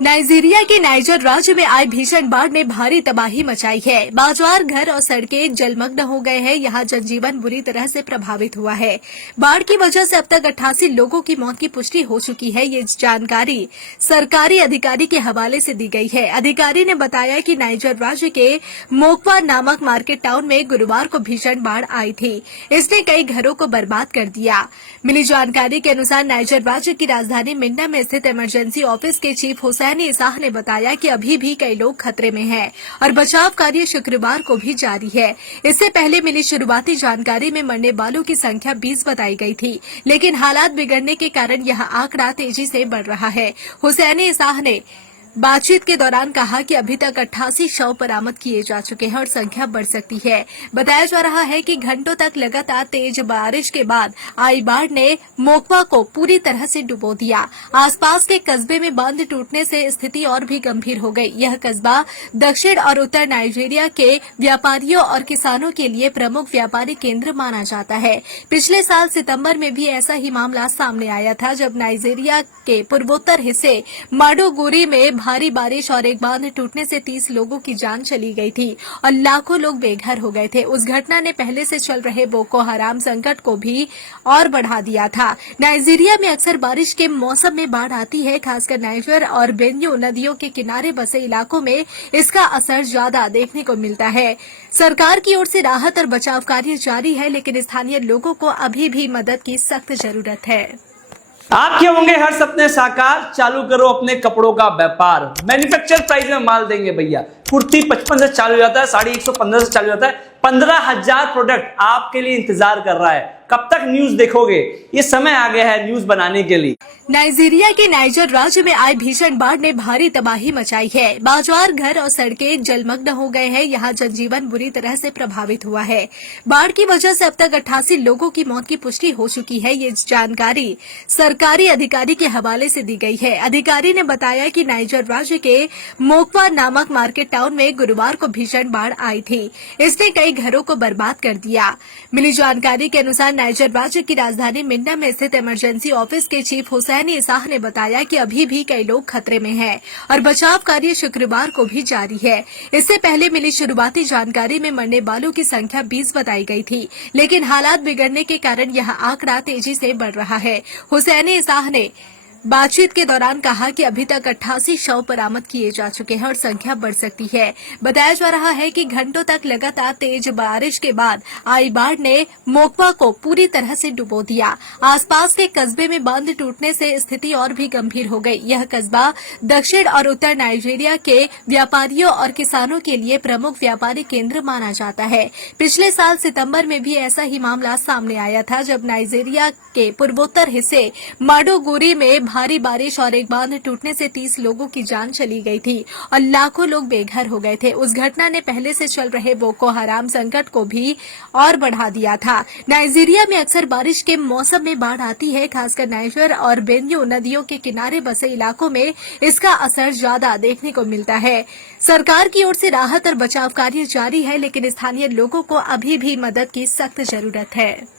Nigeria के niger राज्य में आए भीषण बाढ़ ने भारी तबाही मचाई है। बाजार, घर और सड़कें जलमग्न हो गए हैं। यहाँ जनजीवन बुरी तरह से प्रभावित हुआ है। बाढ़ की वजह से अब तक 88 लोगों की मौत की पुष्टि हो चुकी है। ये जानकारी सरकारी अधिकारी के हवाले से दी गई है। अधिकारी ने बताया कि नाइजर राज्य के मोकवा नामक मार्केट टाउन में गुरुवार को भीषण बाढ़ आई थी। इसने कई घरों को बर्बाद कर दिया। मिली जानकारी के अनुसार नाइजर राज्य की राजधानी मिन्ना में स्थित इमरजेंसी ऑफिस के चीफ हुसैन इसाह ने बताया कि अभी भी कई लोग खतरे में हैं और बचाव कार्य शुक्रवार को भी जारी है। इससे पहले मिली शुरुआती जानकारी में मरने वालों की संख्या 20 बताई गई थी, लेकिन हालात बिगड़ने के कारण यह आंकड़ा तेजी से बढ़ रहा है। हुसैन इसाह ने बातचीत के दौरान कहा कि अभी तक 88 शव बरामद किए जा चुके हैं और संख्या बढ़ सकती है। बताया जा रहा है कि घंटों तक लगातार तेज बारिश के बाद आई बाढ़ ने मोकवा को पूरी तरह से डुबो दिया। आसपास के कस्बे में बांध टूटने से स्थिति और भी गंभीर हो गई। यह कस्बा दक्षिण और उत्तर नाइजीरिया के व्यापारियों और किसानों के लिए प्रमुख व्यापारी केंद्र माना जाता है। पिछले साल सितंबर में भी ऐसा ही मामला सामने आया था, जब नाइजीरिया के पूर्वोत्तर हिस्से माडोगुरी में भारी बारिश और एक बांध टूटने से 30 लोगों की जान चली गई थी और लाखों लोग बेघर हो गए थे। उस घटना ने पहले से चल रहे बोको हराम संकट को भी और बढ़ा दिया था। नाइजीरिया में अक्सर बारिश के मौसम में बाढ़ आती है। खासकर नाइजर और बेन्यू नदियों के किनारे बसे इलाकों में इसका असर ज्यादा देखने को मिलता है। सरकार की ओर से राहत और बचाव कार्य जारी है, लेकिन स्थानीय लोगों को अभी भी मदद की सख्त जरूरत है। आपके होंगे हर सपने साकार, चालू करो अपने कपड़ों का व्यापार। मैन्युफैक्चर प्राइस में माल देंगे भैया। कुर्ती 55 से चालू हो जाता है, साड़ी 115 से चालू हो जाता है। 15,000 प्रोडक्ट आपके लिए इंतजार कर रहा है। कब तक न्यूज देखोगे? ये समय आ गया है न्यूज बनाने के लिए। नाइजीरिया के नाइजर राज्य में आए भीषण बाढ़ ने भारी तबाही मचाई है। बाजार, घर और सड़कें जलमग्न हो गए हैं। यहाँ जनजीवन बुरी तरह से प्रभावित हुआ है। बाढ़ की वजह से अब तक 88 लोगों की मौत की पुष्टि हो चुकी है। ये जानकारी सरकारी अधिकारी के हवाले से दी गई है। अधिकारी ने बताया कि नाइजर राज्य के मोकवा नामक मार्केट टाउन में गुरुवार को भीषण बाढ़ आई थी। इसने कई घरों को बर्बाद कर दिया। मिली जानकारी के अनुसार नाइजर राज्य की राजधानी मिन्ना में स्थित इमरजेंसी ऑफिस के चीफ हुसैन इसाह ने बताया कि अभी भी कई लोग खतरे में हैं और बचाव कार्य शुक्रवार को भी जारी है। इससे पहले मिली शुरुआती जानकारी में मरने वालों की संख्या 20 बताई गई थी, लेकिन हालात बिगड़ने के कारण यह आंकड़ा तेजी से बढ़ रहा है। हुसैन इसाह ने बातचीत के दौरान कहा कि अभी तक 88 शव बरामद किए जा चुके हैं और संख्या बढ़ सकती है। बताया जा रहा है कि घंटों तक लगातार तेज बारिश के बाद आई बाढ़ ने मोकवा को पूरी तरह से डुबो दिया। आसपास के कस्बे में बांध टूटने से स्थिति और भी गंभीर हो गई। यह कस्बा दक्षिण और उत्तर नाइजीरिया के व्यापारियों और किसानों के लिए प्रमुख व्यापारी केंद्र माना जाता है। पिछले साल सितंबर में भी ऐसा ही मामला सामने आया था, जब नाइजीरिया के पूर्वोत्तर हिस्से माडोगुरी में भारी बारिश और एक बांध टूटने से 30 लोगों की जान चली गई थी और लाखों लोग बेघर हो गए थे। उस घटना ने पहले से चल रहे बोको हराम संकट को भी और बढ़ा दिया था। नाइजीरिया में अक्सर बारिश के मौसम में बाढ़ आती है। खासकर नाइजर और बेन्यू नदियों के किनारे बसे इलाकों में इसका असर ज्यादा देखने को मिलता है। सरकार की ओर से राहत और बचाव कार्य जारी है, लेकिन स्थानीय लोगों को अभी भी मदद की सख्त जरूरत है।